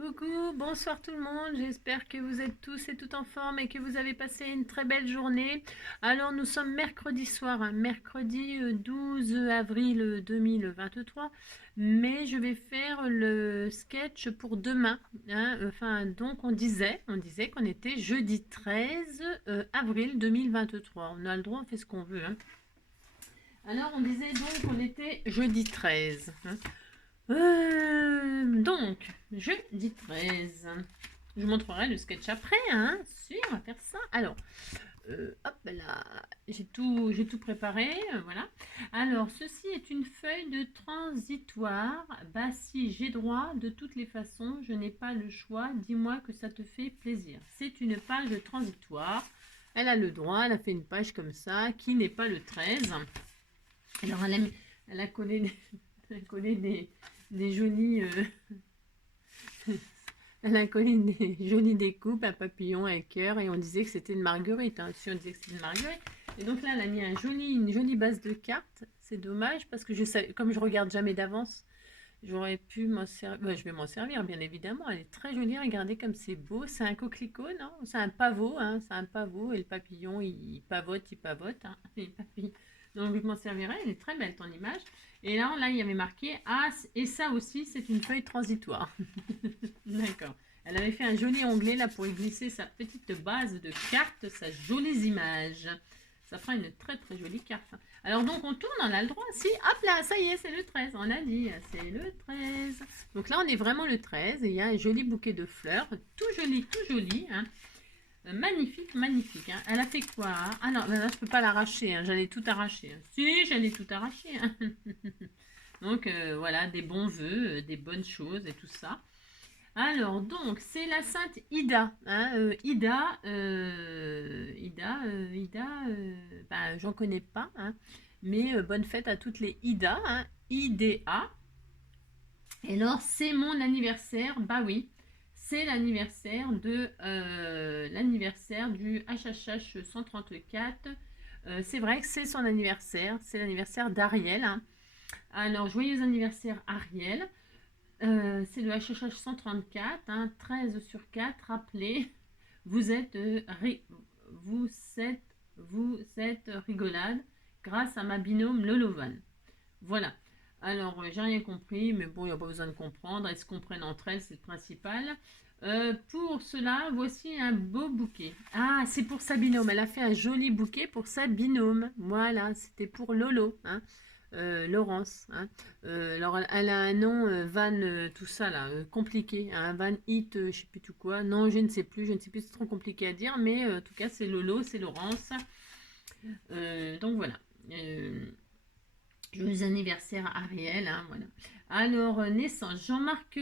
Coucou, bonsoir tout le monde, j'espère que vous êtes tous et toutes en forme et que vous avez passé une très belle journée. Alors nous sommes mercredi soir, mercredi 12 avril 2023, mais je vais faire le sketch pour demain. Enfin, donc on disait qu'on était jeudi 13 avril 2023. On a le droit, on fait ce qu'on veut. Alors on disait donc qu'on était jeudi 13. Donc, jeudi 13. Je vous montrerai le sketch après, hein. Si, on va faire ça. Alors, hop là, j'ai tout préparé, voilà. Alors, ceci est une feuille de transitoire. Bah si, j'ai droit, de toutes les façons, je n'ai pas le choix. Dis-moi que ça te fait plaisir. C'est une page de transitoire. Elle a le droit, elle a fait une page comme ça, qui n'est pas le 13. Alors, elle a collé, elle a collé des jolies elle a collé des jolies découpes à papillons, à cœur, et on disait que c'était une marguerite, hein. Si on disait que c'était une marguerite. Et donc là, elle a mis une jolie base de cartes. C'est dommage parce que comme je regarde jamais d'avance, j'aurais pu m'en servir. Je vais m'en servir, bien évidemment. Elle est très jolie. Regardez comme c'est beau. C'est un coquelicot, non? C'est un pavot, hein. C'est un pavot. Et le papillon, il pavote, hein. Donc je m'en servirai. Elle est très belle ton image. Et là, il y avait marqué ah, et ça aussi, c'est une feuille transitoire. D'accord. Elle avait fait un joli onglet là pour y glisser sa petite base de cartes, sa jolie image. Ça fera une très très jolie carte. Alors donc on tourne, on a le droit. Si, hop là, ça y est, c'est le 13. On a dit, c'est le 13. Donc là, on est vraiment le 13. Et il y a un joli bouquet de fleurs. Tout joli. Hein. Magnifique, magnifique. Hein. Elle a fait quoi hein? Ah non, là, je peux pas l'arracher. Hein. J'allais tout arracher. Hein. Si, j'allais tout arracher. Hein. Donc voilà, des bons vœux, des bonnes choses et tout ça. Alors, donc, c'est la sainte Ida. Hein, bah, j'en connais pas, hein, mais bonne fête à toutes les Ida. Hein, IDA. Et alors, c'est mon anniversaire. Bah oui, c'est l'anniversaire du HHH 134. C'est vrai que c'est son anniversaire. C'est l'anniversaire d'Ariel. Hein. Alors, joyeux anniversaire Ariel. C'est le HHH 134, hein, 13 sur 4, rappelez, vous êtes rigolade grâce à ma binôme Lolovan. Voilà. Alors, j'ai rien compris, mais bon, il n'y a pas besoin de comprendre. Elles se comprennent entre elles, c'est le principal. Pour cela, voici un beau bouquet. Ah, c'est pour sa binôme. Elle a fait un joli bouquet pour sa binôme. Voilà, c'était pour Lolo. Hein. Laurence. Hein. Alors, elle a un nom, Van, tout ça là, compliqué. Hein, Van Hit, je sais plus tout quoi. Non, je ne sais plus, c'est trop compliqué à dire, mais en tout cas, c'est Lolo, c'est Laurence. Donc voilà. Joyeux anniversaire Ariel. Hein, voilà. Alors, naissance Jean-Marc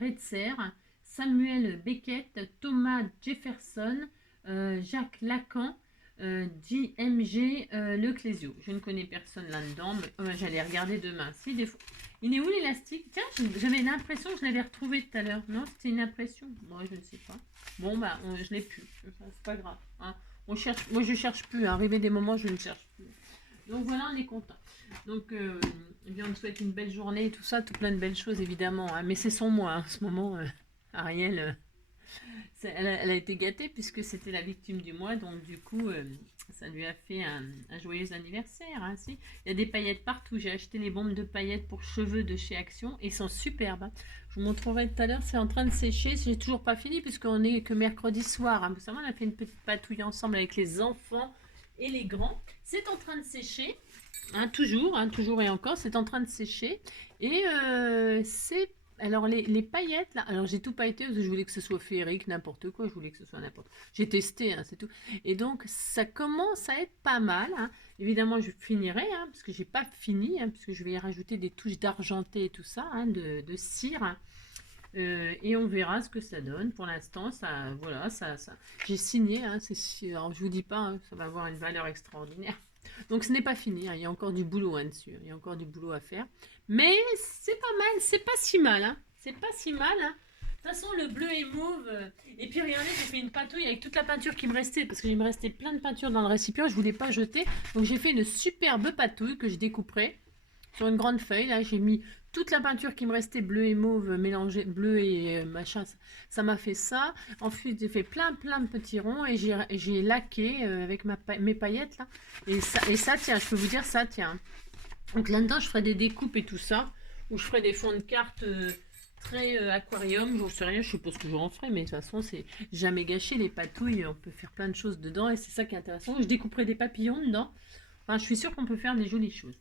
Retzer, Samuel Beckett, Thomas Jefferson, Jacques Lacan. JMG Leclésio. Je ne connais personne là-dedans, mais j'allais regarder demain. Si, des fois... Il est où l'élastique? Tiens, j'avais l'impression que je l'avais retrouvé tout à l'heure. Non, c'était une impression. Moi, je ne sais pas. Bon, bah, je l'ai plus. C'est pas grave. Hein. Moi, je cherche plus. Hein. Arrivé des moments, je ne cherche plus. Donc voilà, on est content. Donc, eh bien, on te souhaite une belle journée et tout ça, tout plein de belles choses, évidemment. Hein. Mais c'est son moi, hein, en ce moment. Ariel... Elle a été gâtée puisque c'était la victime du mois, donc du coup, ça lui a fait un joyeux anniversaire. Hein, si. Il y a des paillettes partout. J'ai acheté les bombes de paillettes pour cheveux de chez Action et ils sont superbes. Hein. Je vous montrerai tout à l'heure, c'est en train de sécher. J'ai toujours pas fini puisqu'on est que mercredi soir. Hein. Vous savez, on a fait une petite patouille ensemble avec les enfants et les grands. C'est en train de sécher. Hein, toujours et encore, c'est en train de sécher. Et c'est alors les paillettes là, alors j'ai tout pailleté parce que je voulais que ce soit féerique, n'importe quoi, je voulais que ce soit n'importe. J'ai testé, hein, c'est tout. Et donc ça commence à être pas mal. Hein. Évidemment, je finirai, hein, parce que j'ai pas fini, hein, puisque je vais y rajouter des touches d'argenté et tout ça, hein, de cire. Hein. Et on verra ce que ça donne. Pour l'instant, ça, voilà, ça. J'ai signé. Hein, alors je vous dis pas, hein, ça va avoir une valeur extraordinaire. Donc ce n'est pas fini, hein, il y a encore du boulot hein, dessus, il y a encore du boulot à faire. Mais c'est pas mal, c'est pas si mal, hein. C'est pas si mal. Hein. De toute façon, le bleu et mauve. Et puis regardez, j'ai fait une patouille avec toute la peinture qui me restait, parce qu'il me restait plein de peinture dans le récipient, je voulais pas jeter. Donc j'ai fait une superbe patouille que je découperai sur une grande feuille. Là, j'ai mis toute la peinture qui me restait, bleu et mauve, mélangé, bleu et machin. Ça m'a fait ça. Ensuite, j'ai fait plein de petits ronds et j'ai laqué avec mes paillettes là. Et ça tient, je peux vous dire, ça tient. Donc là-dedans, je ferai des découpes et tout ça. Ou je ferai des fonds de cartes très aquarium. J'en sais rien, je suppose que j'en ferai. Mais de toute façon, c'est jamais gâché les patouilles. On peut faire plein de choses dedans et c'est ça qui est intéressant. Je découperai des papillons dedans. Enfin, je suis sûre qu'on peut faire des jolies choses.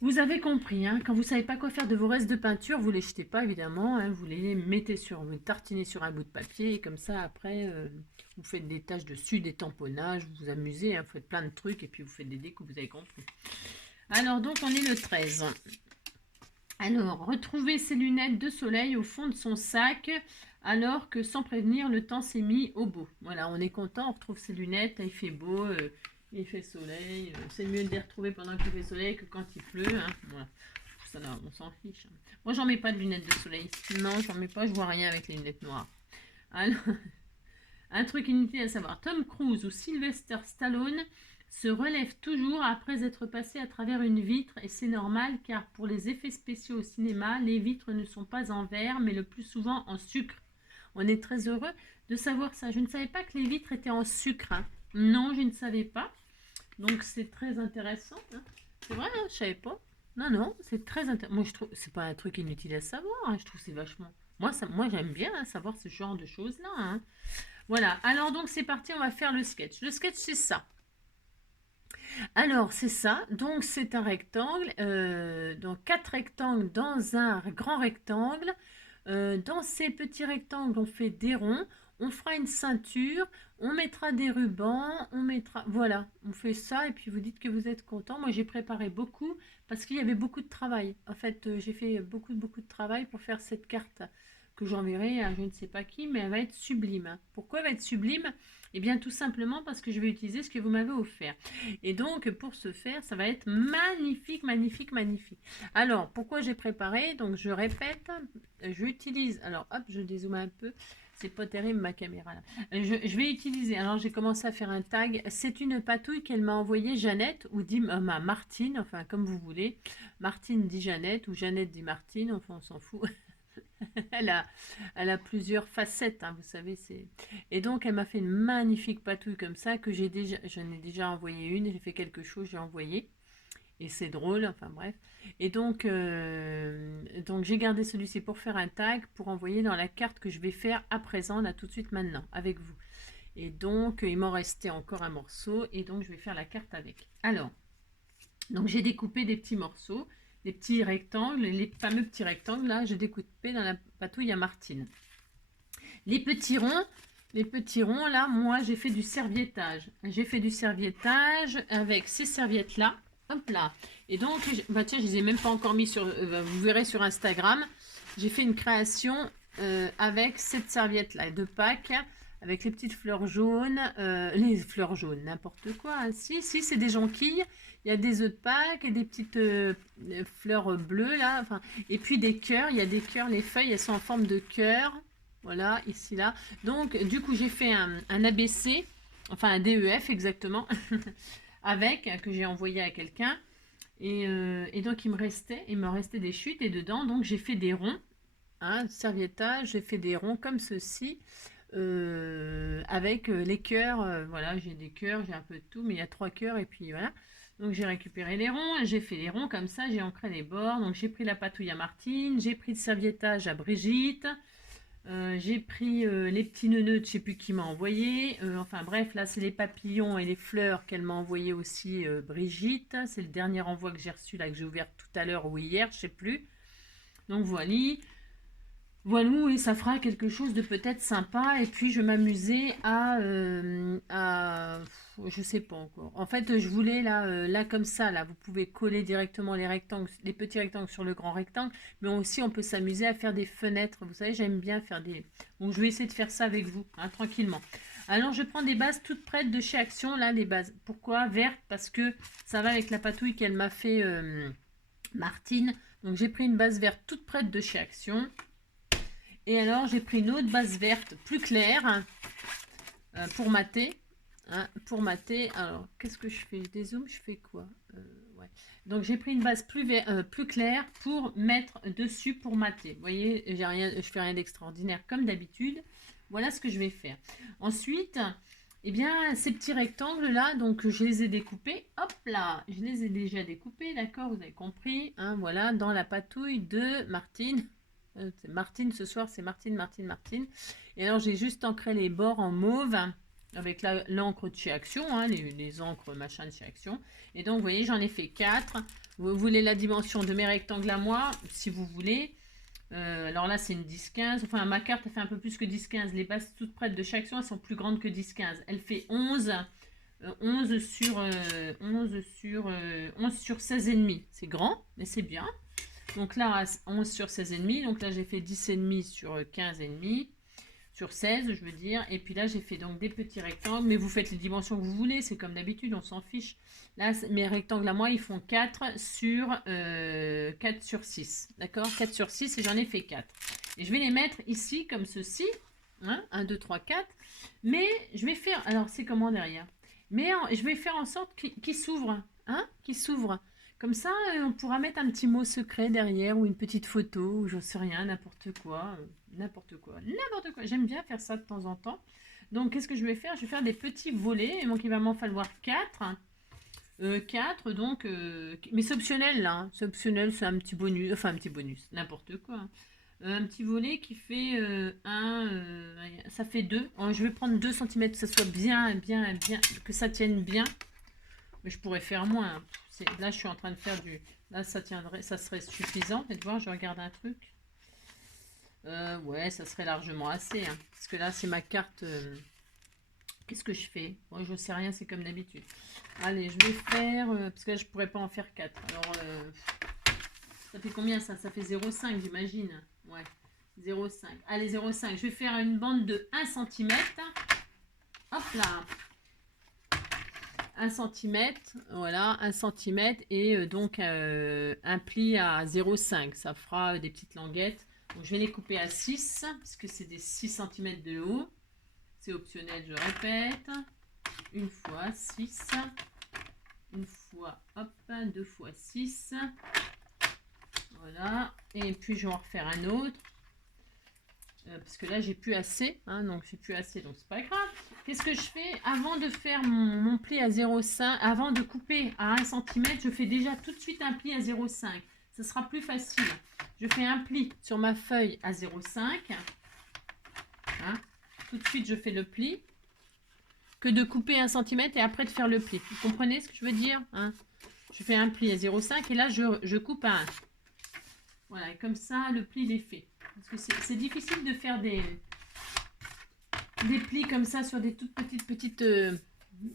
Vous avez compris, hein, quand vous ne savez pas quoi faire de vos restes de peinture, vous ne les jetez pas évidemment, hein, vous les mettez vous tartinez sur un bout de papier et comme ça après vous faites des taches dessus, des tamponnages, vous vous amusez, hein, vous faites plein de trucs et puis vous faites des découpes, vous avez compris. Alors donc on est le 13. Alors, retrouver ses lunettes de soleil au fond de son sac alors que sans prévenir le temps s'est mis au beau. Voilà, on est content, on retrouve ses lunettes, il fait beau. Il fait soleil, c'est mieux de les retrouver pendant qu'il fait soleil que quand il pleut. Hein. Voilà. Ça, là, on s'en fiche. Moi, j'en mets pas de lunettes de soleil. Non, j'en mets pas, je vois rien avec les lunettes noires. Alors, un truc inutile à savoir. Tom Cruise ou Sylvester Stallone se relèvent toujours après être passés à travers une vitre et c'est normal car pour les effets spéciaux au cinéma, les vitres ne sont pas en verre mais le plus souvent en sucre. On est très heureux de savoir ça. Je ne savais pas que les vitres étaient en sucre. Hein. Non, je ne savais pas. Donc c'est très intéressant. Hein. C'est vrai, hein, je savais pas. Non, c'est très intéressant. Moi je trouve c'est pas un truc inutile à savoir. Hein. Je trouve c'est vachement. Moi j'aime bien hein, savoir ce genre de choses là. Hein. Voilà. Alors donc c'est parti, on va faire le sketch. Le sketch c'est ça. Alors c'est ça. Donc c'est un rectangle. Donc 4 rectangles dans un grand rectangle. Dans ces petits rectangles on fait des ronds. On fera une ceinture, on mettra des rubans, voilà, on fait ça et puis vous dites que vous êtes content. Moi j'ai préparé beaucoup parce qu'il y avait beaucoup de travail. En fait, j'ai fait beaucoup de travail pour faire cette carte que j'enverrai à je ne sais pas qui, mais elle va être sublime. Pourquoi elle va être sublime? Eh bien tout simplement parce que je vais utiliser ce que vous m'avez offert. Et donc pour ce faire, ça va être magnifique. Alors, pourquoi j'ai préparé? Donc je répète, j'utilise, alors hop, je dézoome un peu. C'est pas terrible ma caméra là. Je vais utiliser, alors j'ai commencé à faire un tag. C'est une patouille qu'elle m'a envoyée Jeannette ou dit Martine, enfin comme vous voulez. Martine dit Jeannette ou Jeannette dit Martine, enfin on s'en fout. elle a plusieurs facettes, hein, vous savez. Et donc elle m'a fait une magnifique patouille comme ça que j'en ai déjà envoyé une. J'ai fait quelque chose, j'ai envoyé. Et c'est drôle, enfin bref. Et donc j'ai gardé celui-ci pour faire un tag, pour envoyer dans la carte que je vais faire à présent, là tout de suite maintenant, avec vous. Et donc il m'en restait encore un morceau, et donc je vais faire la carte avec. Alors, donc j'ai découpé des petits morceaux, des petits rectangles, les fameux petits rectangles, là, je découpé dans la patouille à Martine. Les petits ronds, là, moi j'ai fait du serviettage. J'ai fait du serviettage avec ces serviettes-là. Hop là. Et donc, tiens, je les ai même pas encore mis sur... vous verrez sur Instagram. J'ai fait une création avec cette serviette-là de Pâques, avec les petites fleurs jaunes. Les fleurs jaunes, n'importe quoi. Hein. Si, c'est des jonquilles. Il y a des œufs de Pâques et des petites fleurs bleues, là. Enfin, et puis des cœurs. Il y a des cœurs. Les feuilles, elles sont en forme de cœur. Voilà, ici, là. Donc, du coup, j'ai fait un ABC. Enfin, un DEF, exactement. que j'ai envoyé à quelqu'un et donc il me restait des chutes et dedans donc j'ai fait des ronds, hein, serviettage, j'ai fait des ronds comme ceci avec les cœurs, voilà, j'ai des cœurs, j'ai un peu de tout mais il y a 3 cœurs et puis voilà, donc j'ai récupéré les ronds, j'ai fait les ronds comme ça, j'ai ancré les bords, donc j'ai pris la patouille à Martine, j'ai pris le serviettage à Brigitte. J'ai pris les petits neuneux, je ne sais plus qui m'a envoyé. Enfin bref, là c'est les papillons et les fleurs qu'elle m'a envoyé aussi Brigitte. C'est le dernier envoi que j'ai reçu là, que j'ai ouvert tout à l'heure ou hier, je ne sais plus. Donc voilà. Voilà, et ça fera quelque chose de peut-être sympa. Et puis je m'amusais je sais pas encore. En fait, je voulais là comme ça, là, vous pouvez coller directement les rectangles, les petits rectangles sur le grand rectangle, mais aussi on peut s'amuser à faire des fenêtres. Vous savez, j'aime bien faire des. Donc je vais essayer de faire ça avec vous, hein, tranquillement. Alors je prends des bases toutes prêtes de chez Action, là, les bases. Pourquoi vertes? Parce que ça va avec la patouille qu'elle m'a fait Martine. Donc j'ai pris une base verte toute prête de chez Action. Et alors, j'ai pris une autre base verte plus claire pour mater. Hein, pour mater. Alors, qu'est-ce que je fais? Je dézoome, je fais quoi? Ouais. Donc j'ai pris une base plus claire pour mettre dessus pour mater. Vous voyez, je fais rien d'extraordinaire comme d'habitude. Voilà ce que je vais faire. Ensuite, eh bien, ces petits rectangles là, donc je les ai découpés. Hop là, je les ai déjà découpés, d'accord, vous avez compris. Hein, voilà, dans la patouille de Martine. C'est Martine ce soir, c'est Martine, Martine, Martine. Et alors j'ai juste ancré les bords en mauve avec l'encre de chez Action, hein, les encres machin de chez Action. Et donc, vous voyez, j'en ai fait 4. Vous voulez la dimension de mes rectangles à moi, si vous voulez. Alors là, c'est une 10-15. Enfin, ma carte, elle fait un peu plus que 10-15. Les bases toutes près de chaque Action, elles sont plus grandes que 10-15. Elle fait 11. 11 sur 16,5. C'est grand, mais c'est bien. Donc là, 11 sur 16,5. Donc là, j'ai fait 10,5 sur 15,5. Sur 16, je veux dire. Et puis là, j'ai fait donc des petits rectangles. Mais vous faites les dimensions que vous voulez. C'est comme d'habitude, on s'en fiche. Là, mes rectangles à moi, ils font 4 sur 6. D'accord, 4 sur 6 et j'en ai fait 4. Et je vais les mettre ici comme ceci. Hein, 1, 2, 3, 4. Mais je vais faire... Alors, c'est comment derrière? Mais je vais faire en sorte qu'il s'ouvre. Hein, qu'il s'ouvre. Comme ça, on pourra mettre un petit mot secret derrière ou une petite photo ou j'en sais rien, n'importe quoi. N'importe quoi. N'importe quoi. J'aime bien faire ça de temps en temps. Donc, qu'est-ce que je vais faire? Je vais faire des petits volets. Donc, il va m'en falloir 4. 4, donc... mais c'est optionnel, là. Hein. C'est optionnel, c'est un petit bonus. Enfin, un petit bonus. N'importe quoi. Hein. Un petit volet qui fait 1... ça fait 2. Je vais prendre 2 cm, que ça soit bien, que ça tienne bien. Mais je pourrais faire moins. Là, je suis en train de faire du... Là, ça tiendrait, ça serait suffisant. Faites voir, je regarde un truc. Ouais, ça serait largement assez. Hein, parce que là, c'est ma carte... Qu'est-ce que je fais? Moi, je sais rien, c'est comme d'habitude. Allez, je vais faire... parce que là, je pourrais pas en faire 4. Alors, ça fait combien ça? Ça fait 0,5, j'imagine. Ouais, 0,5. Allez, 0,5. Je vais faire une bande de 1 cm. Hop là. 1 cm. Voilà, 1 cm. Et donc, un pli à 0,5. Ça fera des petites languettes. Donc, je vais les couper à 6, parce que c'est des 6 cm de haut. C'est optionnel, je répète. Une fois 6. Une fois, hop, 2 fois 6. Voilà. Et puis, je vais en refaire un autre. Parce que là, j'ai plus assez. Hein, donc, j'ai plus assez, donc c'est pas grave. Qu'est-ce que je fais? Avant de faire mon pli à 0,5, avant de couper à 1 cm, je fais déjà tout de suite un pli à 0,5. Ce sera plus facile. Je fais un pli sur ma feuille à 0,5. Hein, tout de suite, je fais le pli. Que de couper 1 cm et après de faire le pli. Vous comprenez ce que je veux dire? Hein, je fais un pli à 0,5 et là, je coupe à 1. Voilà, et comme ça, le pli, il est fait. Parce que c'est difficile de faire des plis comme ça sur des toutes petites...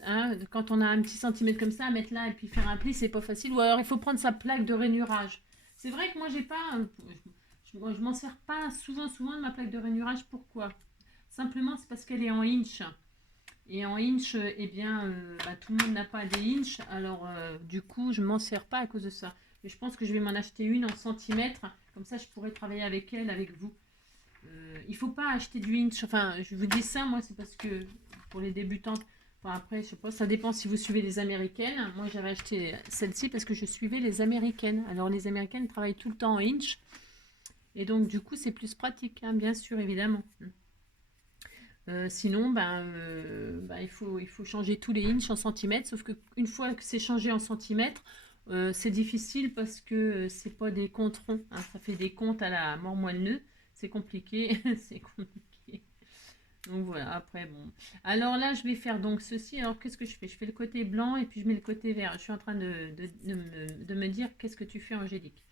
hein, quand on a un petit centimètre comme ça, à mettre là et puis faire un pli, c'est pas facile. Ou alors, il faut prendre sa plaque de rainurage. C'est vrai que moi, j'ai pas... je m'en sers pas souvent de ma plaque de rainurage. Pourquoi? Simplement, c'est parce qu'elle est en inch. Et en inch, eh bien, tout le monde n'a pas des inch. Alors, du coup, je m'en sers pas à cause de ça. Mais je pense que je vais m'en acheter une en centimètres. Comme ça, je pourrais travailler avec elle, avec vous. Il faut pas acheter du inch. Enfin, je vous dis ça, moi, c'est parce que pour les débutantes, enfin, après, je sais pas, ça dépend si vous suivez les américaines. Moi, j'avais acheté celle-ci parce que je suivais les américaines. Alors, les américaines travaillent tout le temps en inch. Et donc, du coup, c'est plus pratique, hein, bien sûr, évidemment. Sinon, il faut changer tous les inches en centimètres. Sauf qu'une fois que c'est changé en centimètres, c'est difficile parce que c'est pas des comptes ronds. Hein, ça fait des comptes à la mort moelle-nœud. C'est compliqué. C'est compliqué. Donc voilà, après, bon. Alors là, je vais faire donc ceci. Alors, qu'est-ce que je fais? Je fais le côté blanc et puis je mets le côté vert. Je suis en train de me dire, qu'est-ce que tu fais, Angélique?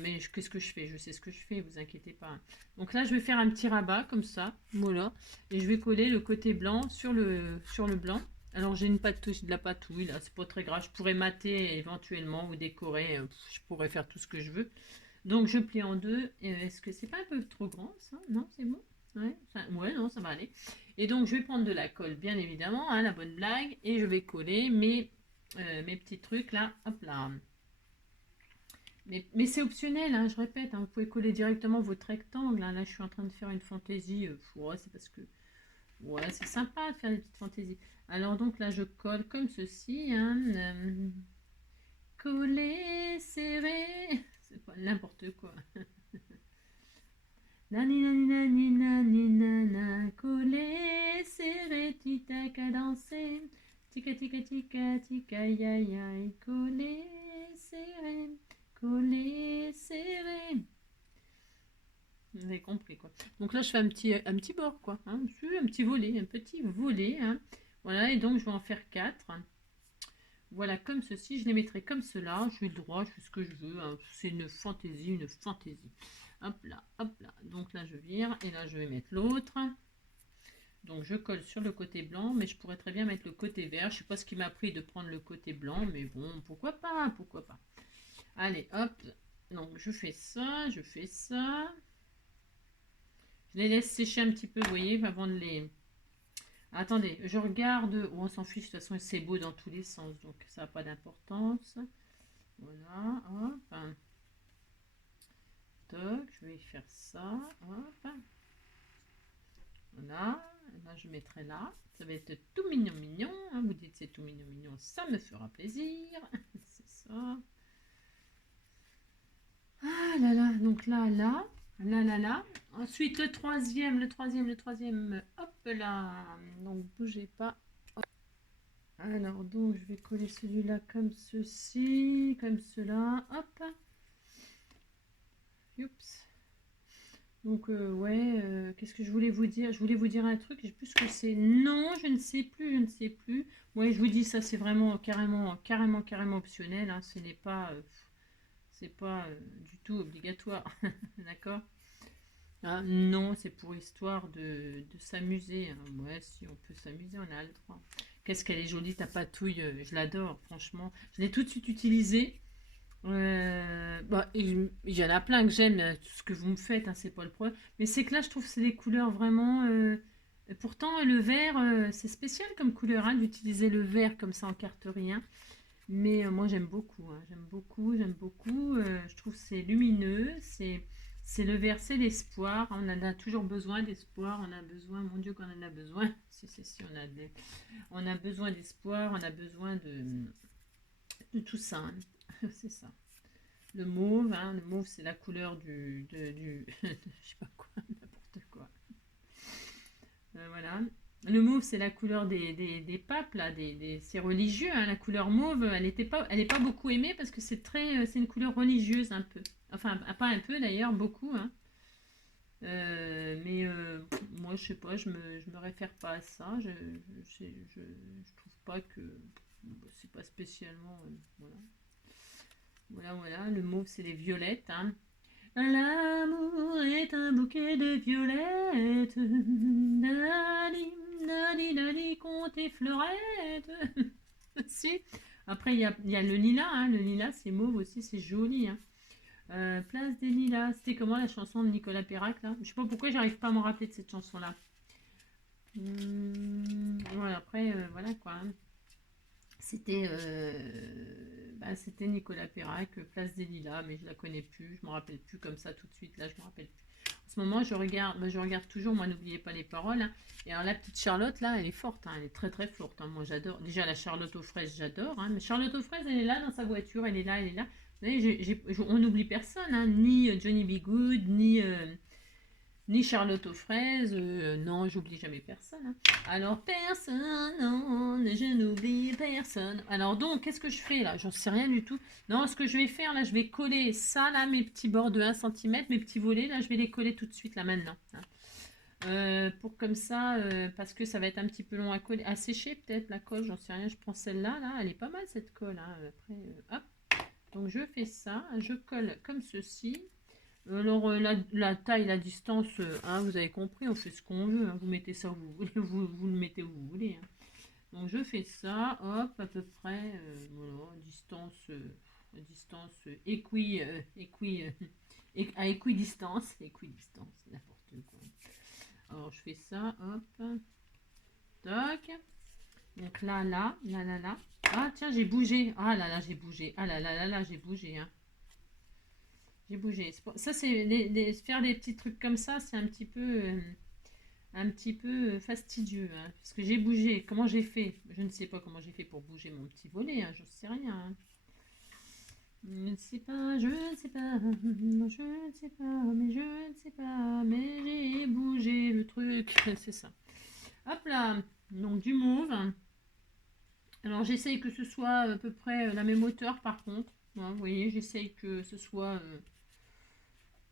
Mais qu'est-ce que je fais? Je sais ce que je fais, vous inquiétez pas. Donc là, je vais faire un petit rabat comme ça, voilà. Et je vais coller le côté blanc sur le blanc. Alors j'ai de la patouille là, c'est pas très grave. Je pourrais mater éventuellement ou décorer. Je pourrais faire tout ce que je veux. Donc je plie en deux. Est-ce que c'est pas un peu trop grand ça? Non, c'est bon? Ouais, non, ça va aller. Et donc je vais prendre de la colle, bien évidemment, hein, la bonne blague. Et je vais coller mes petits trucs là, hop là. Mais c'est optionnel, hein, je répète, hein, vous pouvez coller directement votre rectangle. Hein. Là, je suis en train de faire une fantaisie. Ouais, c'est parce que... Ouais, c'est sympa de faire des petites fantaisies. Alors, donc là, je colle comme ceci. Hein, collé, serré. C'est pas n'importe quoi. Nani nani nani nani nana, collé, serré, tic-tac à danser. Tika tika tika tika ya ya, collé, serré, collé, serré. Vous avez compris quoi. Donc là je fais un petit bord quoi, hein, un petit volet, hein. Voilà, et donc je vais en faire 4. Voilà, comme ceci, je les mettrai comme cela, je fais le droit, je fais ce que je veux, hein. C'est une fantaisie, Hop là, donc là je vire, et là je vais mettre l'autre. Donc je colle sur le côté blanc, mais je pourrais très bien mettre le côté vert. Je sais pas ce qui m'a pris de prendre le côté blanc, mais bon, pourquoi pas. Allez, hop, donc je fais ça. Je les laisse sécher un petit peu, vous voyez, avant de les... Attendez, je regarde, on s'en fiche, de toute façon c'est beau dans tous les sens, donc ça n'a pas d'importance. Voilà, hop. Toc, je vais faire ça, hop. Voilà, là je mettrai là, ça va être tout mignon, hein. Vous dites c'est tout mignon, ça me fera plaisir, c'est ça. Ah là là, donc là, ensuite le troisième, hop là, donc bougez pas. Hop. Alors donc je vais coller celui-là comme ceci, comme cela, hop. Oups. Donc ouais, qu'est-ce que je voulais vous dire? Je voulais vous dire un truc, je sais plus ce que c'est. Non, je ne sais plus. Ouais, je vous dis ça, c'est vraiment carrément optionnel, hein. Ce n'est pas, c'est pas du tout obligatoire, d'accord? Ah, non, c'est pour histoire de s'amuser, hein. Ouais, si on peut s'amuser, on a le droit. Qu'est-ce qu'elle est jolie ta patouille, je l'adore, franchement. Je l'ai tout de suite utilisée. Bah, il y en a plein que j'aime, tout ce que vous me faites, hein, c'est pas le problème. Mais c'est que là, je trouve que c'est des couleurs vraiment. Et pourtant, le vert, c'est spécial comme couleur, hein, d'utiliser le vert comme ça en carterie, hein. Mais moi, j'aime beaucoup, hein, j'aime beaucoup. Je trouve que c'est lumineux, c'est le vert, c'est l'espoir. On en a toujours besoin d'espoir, on a besoin, mon Dieu, qu'on en a besoin. Si, on a besoin d'espoir, on a besoin de tout ça, hein. C'est ça. Le mauve, hein, le mauve c'est la couleur du je sais pas quoi, n'importe quoi. Voilà. Le mauve c'est la couleur des papes là, c'est religieux, hein. La couleur mauve, elle est pas beaucoup aimée parce que c'est une couleur religieuse un peu. Enfin pas un peu d'ailleurs, beaucoup, hein. Mais moi je sais pas, je me réfère pas à ça. Je trouve pas que c'est pas spécialement voilà. Voilà, le mauve c'est les violettes, hein. L'amour est un bouquet de violettes. Dali, dali, dali, compte et fleurette. Si. Après, il y a le lilas, hein. Le lilas, c'est mauve aussi, c'est joli, hein. Place des lilas. C'était comment la chanson de Nicolas Perrac, là? Je sais pas pourquoi j'arrive pas à m'en rappeler de cette chanson-là. Voilà, après, voilà quoi, hein. C'était Nicolas Perrac, Place des Lilas, mais je la connais plus, je me rappelle plus comme ça tout de suite, là je me rappelle plus. En ce moment je regarde toujours, moi n'oubliez pas les paroles, hein. Et alors la petite Charlotte là, elle est forte, hein, elle est très très forte, hein. Moi j'adore, déjà la Charlotte aux fraises j'adore, hein. Mais Charlotte aux fraises elle est là dans sa voiture, elle est là. Vous voyez, on n'oublie personne, hein, ni Johnny B. Good, ni Charlotte aux fraises, non, j'oublie jamais personne, hein. Alors, personne, non, je n'oublie personne. Alors donc, qu'est-ce que je fais là? J'en sais rien du tout. Non, ce que je vais faire là, je vais coller ça là, mes petits bords de 1 cm, mes petits volets, là, je vais les coller tout de suite là maintenant, hein. Pour comme ça, parce que ça va être un petit peu long à coller, à sécher peut-être la colle, j'en sais rien. Je prends celle-là, là, elle est pas mal cette colle, hein. Après, hop. Donc je fais ça, je colle comme ceci. Alors la taille, la distance, hein, vous avez compris, on fait ce qu'on veut, hein. Vous mettez ça où vous voulez, vous le mettez où vous voulez, hein. Donc je fais ça, hop, à peu près, voilà, distance à équidistance, n'importe quoi. Alors je fais ça, hop, toc. Donc là. Ah tiens, j'ai bougé. Ah là là, j'ai bougé. Ah là, j'ai bougé, hein. J'ai bougé. Ça, c'est faire des petits trucs comme ça, c'est un petit peu fastidieux, hein, parce que j'ai bougé. Comment j'ai fait? Je ne sais pas comment j'ai fait pour bouger mon petit volet, hein, j'en sais rien, hein. Je ne sais pas, je ne sais pas, je ne sais pas, mais je ne sais pas, mais j'ai bougé le truc. C'est ça. Hop là, donc du mauve. Alors j'essaye que ce soit à peu près la même hauteur par contre. Ouais, vous voyez, j'essaye que ce soit...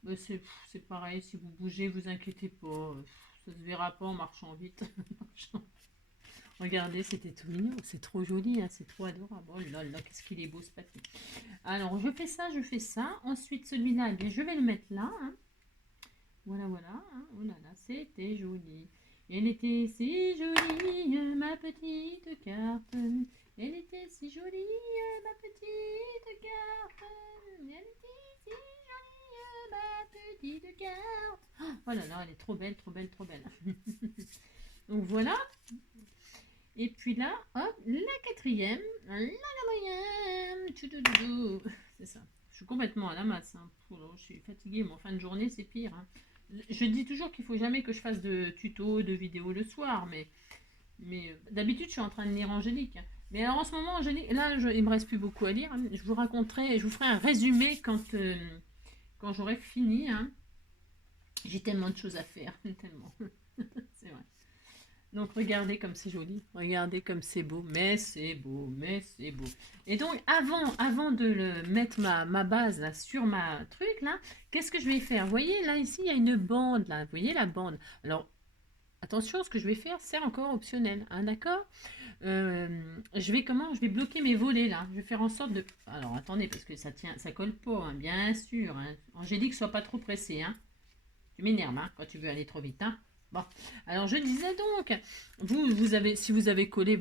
bah, c'est pareil, si vous bougez, vous inquiétez pas. Ça se verra pas en marchant vite. Regardez, c'était tout mignon. C'est trop joli, hein, c'est trop adorable. Oh là là, qu'est-ce qu'il est beau ce papier. Alors je fais ça, je fais ça. Ensuite celui-là, eh bien, je vais le mettre là. Hein. Voilà, voilà. Hein. Oh là là, c'était joli. Elle était si jolie, ma petite carte. Elle était si jolie, ma petite carte. Elle était si jolie, ma petite carte. Oh là là, elle est trop belle, trop belle, trop belle. Donc voilà. Et puis là, hop, la quatrième. La quatrième. C'est ça. Je suis complètement à la masse. Hein. Je suis fatiguée. Mais en fin de journée, c'est pire. Hein. Je dis toujours qu'il faut jamais que je fasse de tutos, de vidéos le soir. Mais d'habitude, je suis en train de lire Angélique. Mais alors en ce moment, Angélique, là, il me reste plus beaucoup à lire. Hein. Je vous raconterai, je vous ferai un résumé quand j'aurai fini. Hein. J'ai tellement de choses à faire. Tellement. C'est vrai. Donc regardez comme c'est joli, regardez comme c'est beau, mais c'est beau, mais c'est beau. Et donc avant de le mettre ma base là sur ma truc là, qu'est-ce que je vais faire? Vous voyez là ici il y a une bande là, vous voyez la bande. Alors attention, ce que je vais faire c'est encore optionnel, hein, d'accord? Je vais bloquer mes volets là. Je vais faire en sorte de. Alors attendez parce que ça tient, ça colle pas, hein, bien sûr. Hein. Angélique, sois pas trop pressée, hein. Tu m'énerves hein, quand tu veux aller trop vite, hein. Bon, alors je disais donc, si vous avez collé,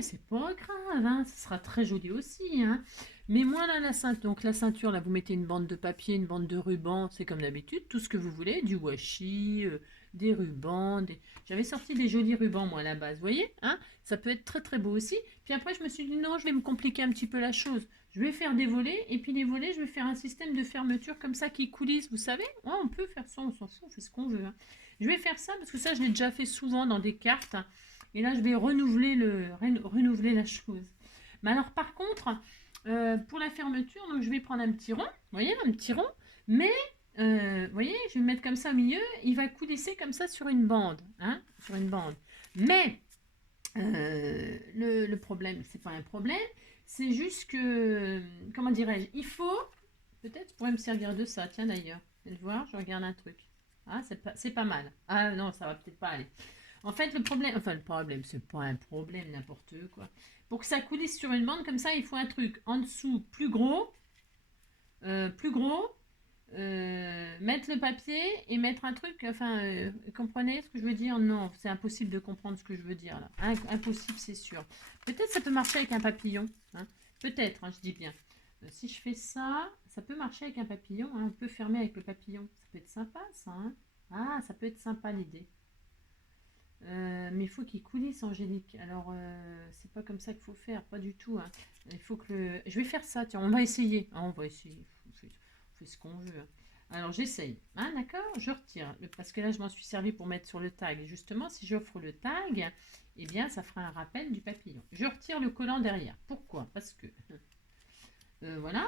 c'est pas grave, hein, ce sera très joli aussi, hein. Mais moi là, la ceinture, là, vous mettez une bande de papier, une bande de ruban, c'est comme d'habitude, tout ce que vous voulez, du washi, des rubans, j'avais sorti des jolis rubans moi à la base, vous voyez, hein, ça peut être très très beau aussi. Puis après je me suis dit non, je vais me compliquer un petit peu la chose. Je vais faire des volets, et puis les volets, je vais faire un système de fermeture comme ça qui coulisse, vous savez. Ouais, on peut faire ça, on s'en fout, on fait ce qu'on veut. Hein. Je vais faire ça parce que ça, je l'ai déjà fait souvent dans des cartes. Et là, je vais renouveler la chose. Mais alors, par contre, pour la fermeture, donc je vais prendre un petit rond. Vous voyez, un petit rond. Mais, vous voyez, je vais le mettre comme ça au milieu. Il va coulisser comme ça sur une bande. Hein, sur une bande. Mais, le problème, c'est pas un problème. C'est juste que, comment dirais-je, il faut, peut-être je pourrais me servir de ça, tiens d'ailleurs, vous allez voir, je regarde un truc. Ah, c'est pas mal. Ah non, ça va peut-être pas aller. En fait, le problème, c'est pas un problème, n'importe quoi. Pour que ça coulisse sur une bande comme ça, il faut un truc en dessous plus gros, mettre le papier et mettre un truc, comprenez ce que je veux dire? Non, c'est impossible de comprendre ce que je veux dire là. Impossible, c'est sûr. Peut-être ça peut marcher avec un papillon, hein. Peut-être, hein, je dis bien. Si je fais ça, ça peut marcher avec un papillon, hein. On peut fermer avec le papillon. Ça peut être sympa, ça, hein. Ah, ça peut être sympa l'idée. Mais il faut qu'il coulisse, Angélique. Alors, c'est pas comme ça qu'il faut faire, pas du tout. Hein. Il faut que je vais faire ça, tiens, on va essayer. Ah, on va essayer. On fait ce qu'on veut. Hein. Alors, j'essaye. Hein, d'accord? Je retire. Parce que là, je m'en suis servi pour mettre sur le tag. Et justement, si j'offre le tag, eh bien, ça fera un rappel du papillon. Je retire le collant derrière. Pourquoi? Parce que... voilà.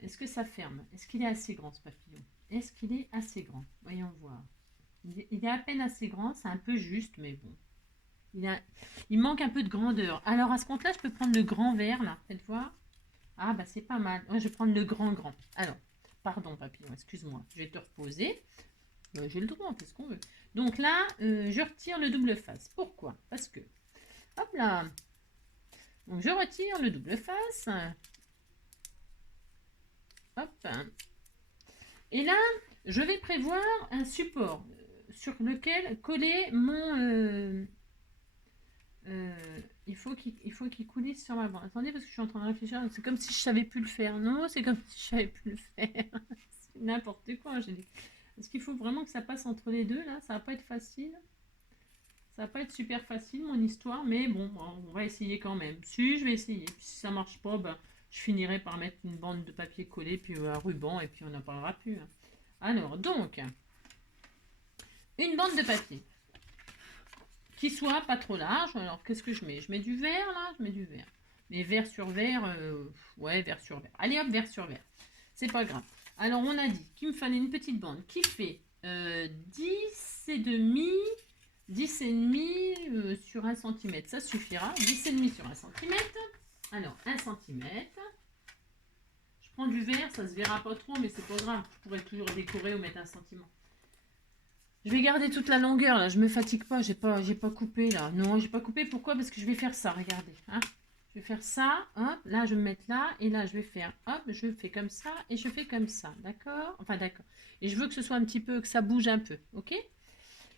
Est-ce que ça ferme? Est-ce qu'il est assez grand, ce papillon? Est-ce qu'il est assez grand? Voyons voir. Il est à peine assez grand, c'est un peu juste, mais bon. Il manque un peu de grandeur. Alors, à ce compte-là, je peux prendre le grand vert, là. Faites voir. Ah, bah, c'est pas mal. Ouais, je vais prendre le grand. Alors, pardon, papillon, excuse-moi. Je vais te reposer. J'ai le droit, on fait ce qu'on veut. Donc là, je retire le double face. Pourquoi? Parce que, hop là. Donc, je retire le double face. Hop. Et là, je vais prévoir un support sur lequel coller mon... il faut qu'il coulisse sur ma bande. Attendez, parce que je suis en train de réfléchir. C'est comme si je savais plus le faire. Non, c'est comme si je savais plus le faire. C'est n'importe quoi, j'ai dit. Est-ce qu'il faut vraiment que ça passe entre les deux, là? Ça va pas être facile. Ça va pas être super facile, mon histoire. Mais bon, on va essayer quand même. Si, je vais essayer. Puis si ça marche pas, ben, je finirai par mettre une bande de papier collé, puis un ruban, et puis on n'en parlera plus. Hein. Alors, donc, une bande de papier qui soit pas trop large. Alors, qu'est-ce que je mets? Je mets du vert, là, je mets du vert. Mais vert sur vert, ouais, vert sur vert. Allez hop, vert sur vert. C'est pas grave. Alors, on a dit qu'il me fallait une petite bande qui fait 10 et demi, 10 et demi sur 1 cm. Ça suffira. 10 et demi sur 1 cm. Alors, 1 cm. Je prends du vert, ça se verra pas trop, mais c'est pas grave. Je pourrais toujours décorer ou mettre un sentiment. Je vais garder toute la longueur, là. Je me fatigue pas. J'ai pas coupé, là. Non, j'ai pas coupé. Pourquoi? Parce que je vais faire ça, regardez. Hein, je vais faire ça, hop, là je vais me mettre là, et là je vais faire, hop, je fais comme ça, et je fais comme ça, d'accord? Enfin d'accord. Et je veux que ce soit un petit peu, que ça bouge un peu, ok?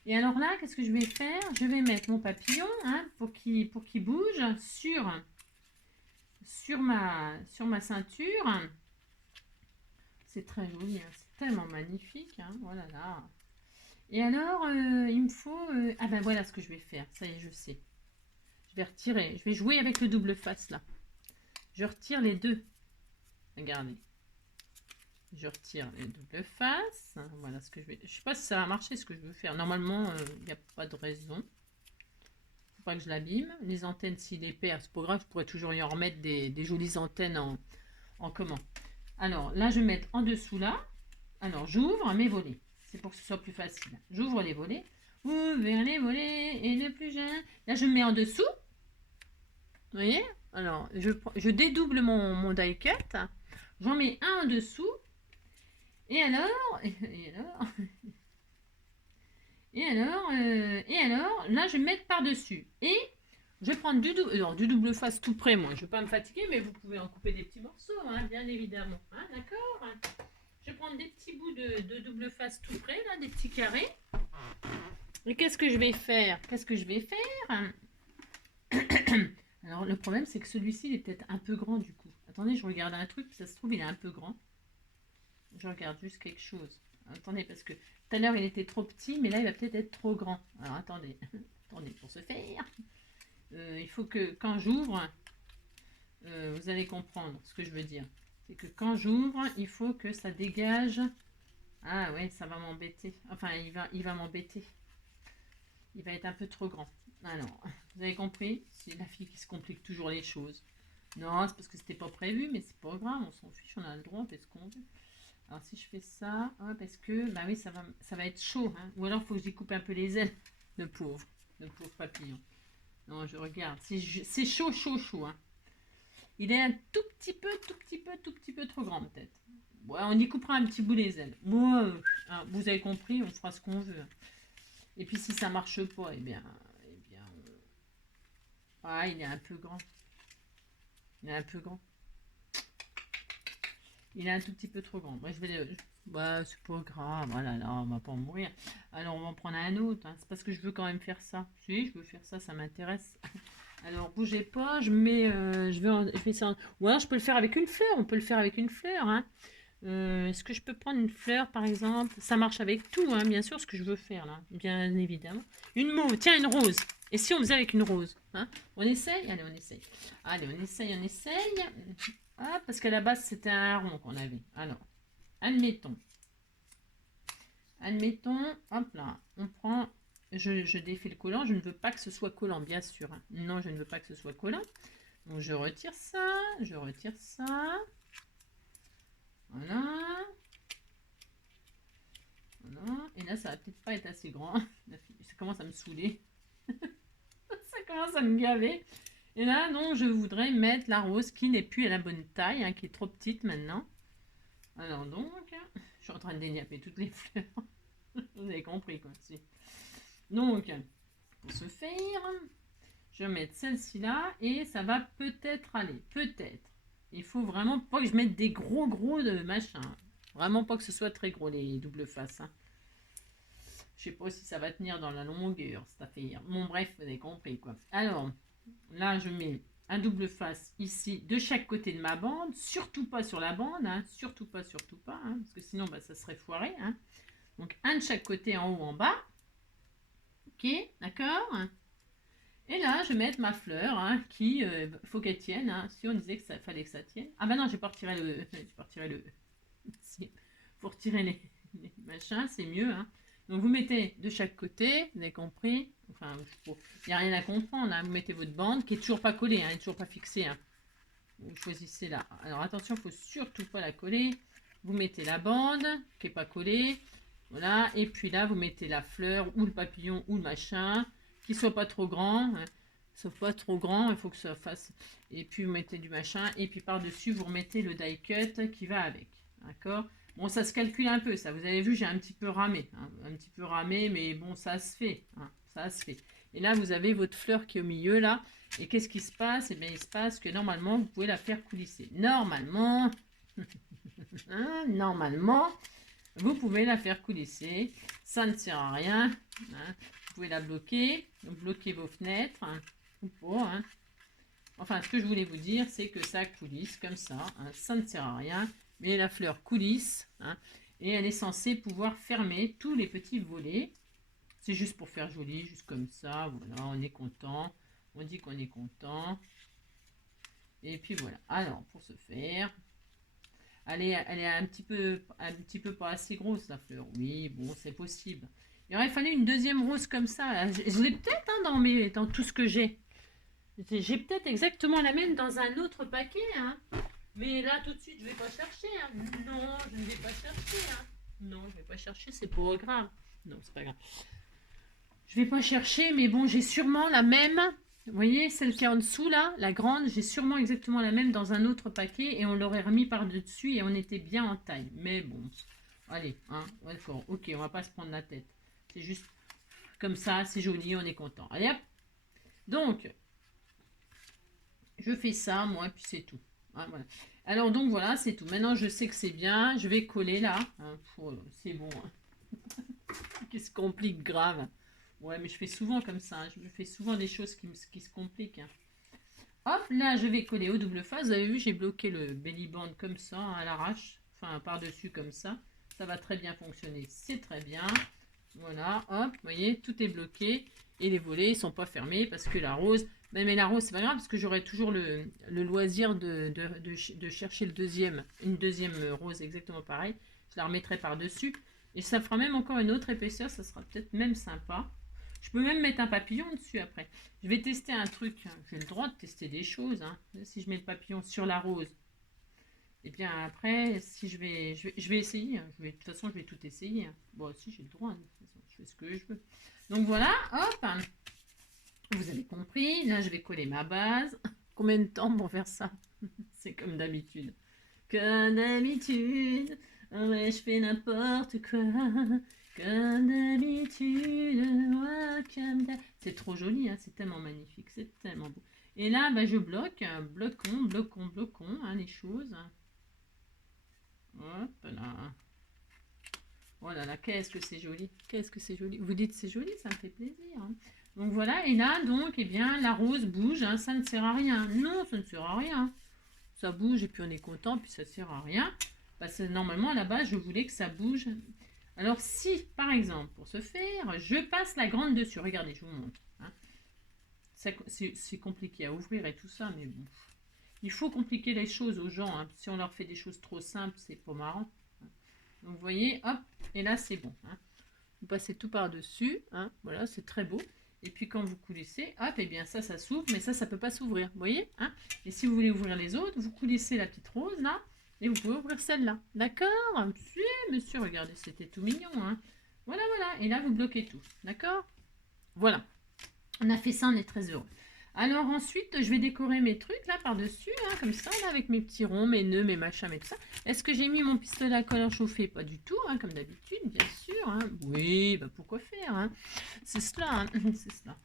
Et alors là, qu'est-ce que je vais faire? Je vais mettre mon papillon, hein, pour qu'il bouge sur ma ceinture. C'est très joli, hein, c'est tellement magnifique, hein, voilà là. Et alors, il me faut, ah ben voilà ce que je vais faire, ça y est, je sais. Je vais retirer, je vais jouer avec le double face là. Je retire les deux. Regardez. Je retire les doubles faces. Voilà ce que je vais. Je sais pas si ça va marcher ce que je veux faire. Normalement, il n'y a pas de raison. Faut pas que je l'abîme. Les antennes, s'il est épais, c'est pas grave. Je pourrais toujours y en remettre des jolies antennes en comment. Alors là, je vais mettre en dessous là. Alors j'ouvre mes volets. C'est pour que ce soit plus facile. J'ouvre les volets. Ouvrir les volets et le plus jeune. Là, je me mets en dessous. Vous voyez? Alors, je dédouble mon die cut. J'en mets un en dessous. Et alors, là, je vais mettre par-dessus. Et je vais prendre du double face tout près, moi. Je ne vais pas me fatiguer, mais vous pouvez en couper des petits morceaux, hein, bien évidemment. Hein, d'accord? Je vais prendre des petits bouts de double face tout près, là, des petits carrés. Et qu'est-ce que je vais faire? Alors, le problème, c'est que celui-ci, il est peut-être un peu grand, du coup. Attendez, je regarde un truc, ça se trouve, il est un peu grand. Je regarde juste quelque chose. Attendez, parce que tout à l'heure, il était trop petit, mais là, il va peut-être être trop grand. Alors, attendez. Attendez, pour ce faire, il faut que, quand j'ouvre, vous allez comprendre ce que je veux dire. C'est que quand j'ouvre, il faut que ça dégage. Ah ouais, ça va m'embêter. Enfin, il va m'embêter. Il va être un peu trop grand. Alors, vous avez compris? C'est la fille qui se complique toujours les choses. Non, c'est parce que c'était pas prévu, mais c'est pas grave, on s'en fiche, on a le droit, on fait ce qu'on veut. Alors si je fais ça, parce que, bah oui, ça va être chaud. Hein. Ou alors il faut que je découpe un peu les ailes. Le pauvre papillon. Non, je regarde. C'est chaud, chaud, chaud. Hein. Il est un tout petit peu trop grand peut-être. Ouais, on y coupera un petit bout les ailes. Moi, vous avez compris, on fera ce qu'on veut. Et puis si ça marche pas, eh bien il est un peu grand. Il est un peu grand. Il est un tout petit peu trop grand. Moi, je vais le... Bah, c'est pas grave. Voilà, là, on va pas en mourir. Alors, on va en prendre un autre. Hein. C'est parce que je veux quand même faire ça. Si, je veux faire ça, ça m'intéresse. Alors, bougez pas. Je mets... je vais ça... Ou alors, je peux le faire avec une fleur. On peut le faire avec une fleur. Hein. Est-ce que je peux prendre une fleur, par exemple? Ça marche avec tout, hein, bien sûr, ce que je veux faire, là. Bien évidemment. Une mauve. Tiens, une rose. Et si on faisait avec une rose, hein? On essaye? Allez, on essaye. Allez, on essaye. Ah, parce qu'à la base, c'était un rond qu'on avait. Alors, admettons, hop là, on prend, je défais le collant. Je ne veux pas que ce soit collant, bien sûr. Hein. Non, je ne veux pas que ce soit collant. Donc, je retire ça. Voilà. Et là, ça va peut-être pas être assez grand. Ça commence à me saouler. Ça commence à me gaver. Et là, non, je voudrais mettre la rose qui n'est plus à la bonne taille, hein, qui est trop petite maintenant. Alors donc, je suis en train de déniapper toutes les fleurs. Vous avez compris quoi. Si. Donc, pour ce faire, je vais mettre celle-ci là et ça va peut-être aller. Peut-être. Il faut vraiment pas que je mette des gros de machin. Vraiment pas que ce soit très gros les doubles faces. Hein. Je sais pas si ça va tenir dans la longueur cette affaire. Bon bref, vous avez compris quoi. Alors, là je mets un double face ici de chaque côté de ma bande. Surtout pas sur la bande. Hein. Surtout pas. Hein, parce que sinon bah, ça serait foiré. Hein. Donc un de chaque côté en haut en bas. Ok, d'accord. Et là je vais mettre ma fleur hein, qui faut qu'elle tienne. Hein. Si on disait que ça fallait que ça tienne. Ah bah non, j'ai pas retiré le. Faut retirer les machins, c'est mieux. Hein. Donc vous mettez de chaque côté, vous avez compris. Enfin, il n'y a rien à comprendre. Hein. Vous mettez votre bande qui est toujours pas collée, hein, elle est toujours pas fixée. Hein. Vous choisissez là. Alors attention, il ne faut surtout pas la coller. Vous mettez la bande qui n'est pas collée. Voilà. Et puis là, vous mettez la fleur ou le papillon ou le machin. Qui ne soit pas trop grand. Hein. Sauf pas trop grand, il faut que ça fasse. Et puis vous mettez du machin. Et puis par-dessus, vous remettez le die cut qui va avec. D'accord? Bon, ça se calcule un peu, ça. Vous avez vu, j'ai un petit peu ramé. Hein. Un petit peu ramé, mais bon, ça se fait. Hein. Ça se fait. Et là, vous avez votre fleur qui est au milieu, là. Et qu'est-ce qui se passe? Eh bien, il se passe que normalement, vous pouvez la faire coulisser. Normalement, hein, normalement, vous pouvez la faire coulisser. Ça ne sert à rien. Hein. Vous pouvez la bloquer. Donc, bloquez vos fenêtres. Hein, ou pas. Hein. Enfin, ce que je voulais vous dire, c'est que ça coulisse comme ça. Hein, ça ne sert à rien. Mais la fleur coulisse. Hein, et elle est censée pouvoir fermer tous les petits volets. C'est juste pour faire joli, juste comme ça. Voilà, on est content. On dit qu'on est content. Et puis voilà. Alors, pour ce faire, elle est un petit peu pas assez grosse, la fleur. Oui, bon, c'est possible. Il aurait fallu une deuxième rose comme ça. Je l'ai peut-être hein, dans tout ce que j'ai. J'ai peut-être exactement la même dans un autre paquet. Hein. Mais là, tout de suite, je ne vais pas chercher. Hein. Non, je ne vais pas chercher. Hein. Non, je ne vais pas chercher, c'est pas grave. Non, c'est pas grave. Je ne vais pas chercher, mais bon, j'ai sûrement la même. Vous voyez, celle qui est en dessous, là, la grande, j'ai sûrement exactement la même dans un autre paquet et on l'aurait remis par-dessus et on était bien en taille. Mais bon, allez, hein, d'accord, ok, on va pas se prendre la tête. C'est juste comme ça, c'est joli, on est content. Allez hop. Donc, je fais ça, moi, puis c'est tout. Hein, voilà. Alors, donc voilà, c'est tout. Maintenant, je sais que c'est bien. Je vais coller là. Hein, c'est bon. Hein. Qui se complique grave. Ouais, mais je fais souvent comme ça. Hein. Je me fais souvent des choses qui se compliquent. Hein. Hop, là, je vais coller au double face. Vous avez vu, j'ai bloqué le belly band comme ça, hein, à l'arrache. Enfin, par-dessus comme ça. Ça va très bien fonctionner. C'est très bien. Voilà, hop, vous voyez, tout est bloqué. Et les volets ne sont pas fermés parce que la rose... Mais la rose, c'est pas grave parce que j'aurai toujours le loisir de chercher une deuxième rose exactement pareil. Je la remettrai par-dessus. Et ça fera même encore une autre épaisseur. Ça sera peut-être même sympa. Je peux même mettre un papillon dessus après. Je vais tester un truc. J'ai le droit de tester des choses. Hein. Si je mets le papillon sur la rose, et bien après, si je vais essayer. De toute façon, je vais tout essayer. Bon, si j'ai le droit. De toute façon, je fais ce que je veux. Donc voilà, hop. Vous avez compris. Là, je vais coller ma base. Combien de temps pour faire ça? C'est comme d'habitude. Comme d'habitude. Ouais, je fais n'importe quoi. Comme d'habitude. Ouais, c'est trop joli, hein, c'est tellement magnifique, c'est tellement beau. Et là, bah, je bloque, bloquons, hein, les choses. Hop là. Oh là là, qu'est-ce que c'est joli. Qu'est-ce que c'est joli. Vous dites c'est joli, ça me fait plaisir. Hein. Donc voilà, et là, donc, eh bien, la rose bouge, hein, ça ne sert à rien. Non, ça ne sert à rien. Ça bouge et puis on est content, puis ça ne sert à rien. Parce que normalement, à la base, je voulais que ça bouge. Alors si, par exemple, pour ce faire, je passe la grande dessus. Regardez, je vous montre. Hein. C'est compliqué à ouvrir et tout ça, mais bon. Il faut compliquer les choses aux gens. Hein. Si on leur fait des choses trop simples, c'est pas marrant. Hein. Donc vous voyez, hop, et là c'est bon. Hein. Vous passez tout par-dessus. Hein. Voilà, c'est très beau. Et puis quand vous coulissez, hop, et bien ça s'ouvre, mais ça peut pas s'ouvrir. Vous voyez, hein. Et si vous voulez ouvrir les autres, vous coulissez la petite rose là. Et vous pouvez ouvrir celle-là. D'accord? Monsieur, regardez, c'était tout mignon. Hein. Voilà. Et là, vous bloquez tout. D'accord? Voilà. On a fait ça, on est très heureux. Alors ensuite, je vais décorer mes trucs là par-dessus, hein, comme ça, là, avec mes petits ronds, mes nœuds, mes machins, et tout ça. Est-ce que j'ai mis mon pistolet à colle chauffé? Pas du tout, hein, comme d'habitude, bien sûr. Hein. Oui, bah pourquoi faire? Hein. C'est cela, hein. C'est cela.